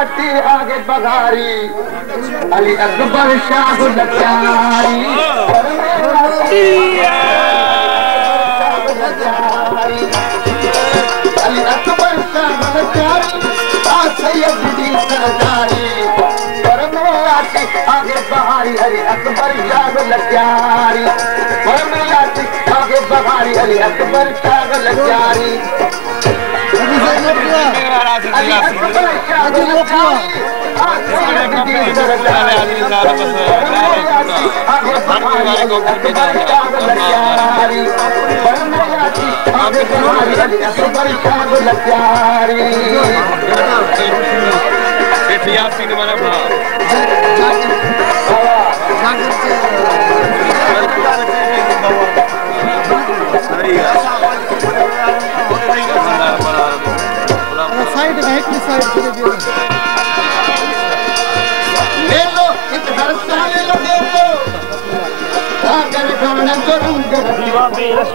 आती आगे बघारी अली अकबर शाह लचारी अली अकबर शाह लचारी सैयद दी सरदारी पर में आती आगे बहारी अली अकबर शाह लचारी पर में आती आगे बहारी अली अकबर शाह लचारी अली अकबर शाह लचारी सैयद दी सरदारी आगे बहारी अली अकबर शाह लचारी पर में आती आगे बहारी अली अकबर शाह लचारी यासीन वाला भाव साइड राइट की साइड ले लो इधर साले लगे तो अगर गाना करूंगा दीवा बेरस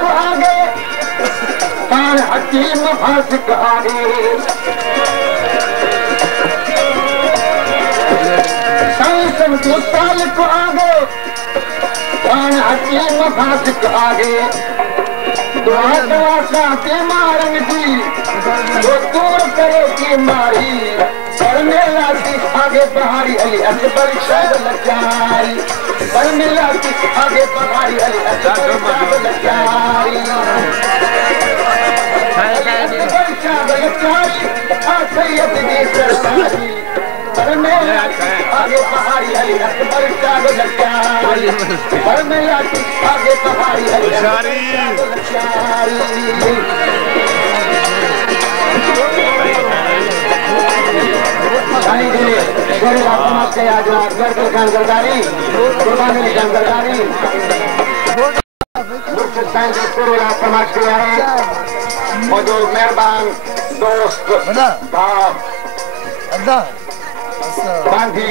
को आगे तार हकीम फासिक आगे साल को आगे तार हकीम फासिक आगे दुआ के मारन की जो दूर करे की मारी पर मेला की आगे बहारी अली अकबर शाह लचारी पर मेला की आगे बहारी अली अकबर शाह लचारी अकबर शाह लचारी सैयद दी सरदारी पर मेला की आगे बहारी अली अकबर शाह लचारी पर मेला की आगे बहारी अली अकबर शाह लचारी मौजूद मेहरबान दोस्त गांधी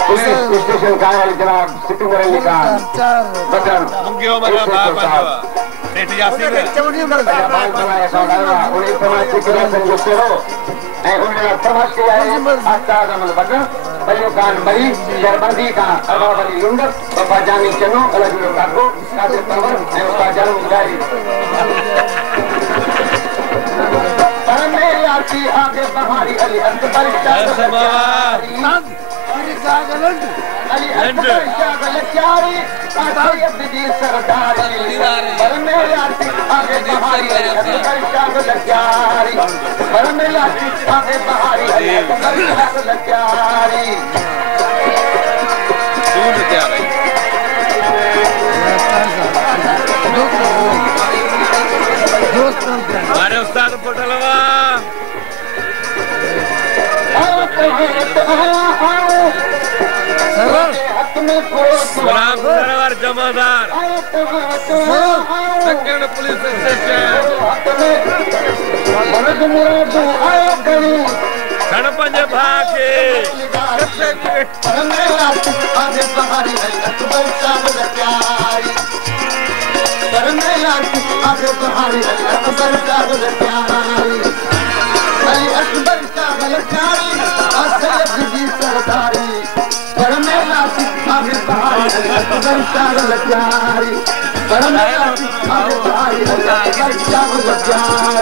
पुलिस स्टेशन कार्यालय जनाब सिकंदर अली खान बटन खान बरी शरबंदी का अली लुंडर बाबा जानी चनो अलग काको कासिम परवर उसका जन्म जारी आती आगे बहारी अली अकबर शाह अली अकबर शाह लचारी सैयद दी सरदारी पर मेरे आती आगे बहारी अली अकबर शाह लचारी पर मेरे आती आगे बहारी अली अकबर शाह लचारी हमारे उस्ताद पटलवा जमादार दक्षिण पुलिस स्टेशन पंजे भागे सरदारी लचारी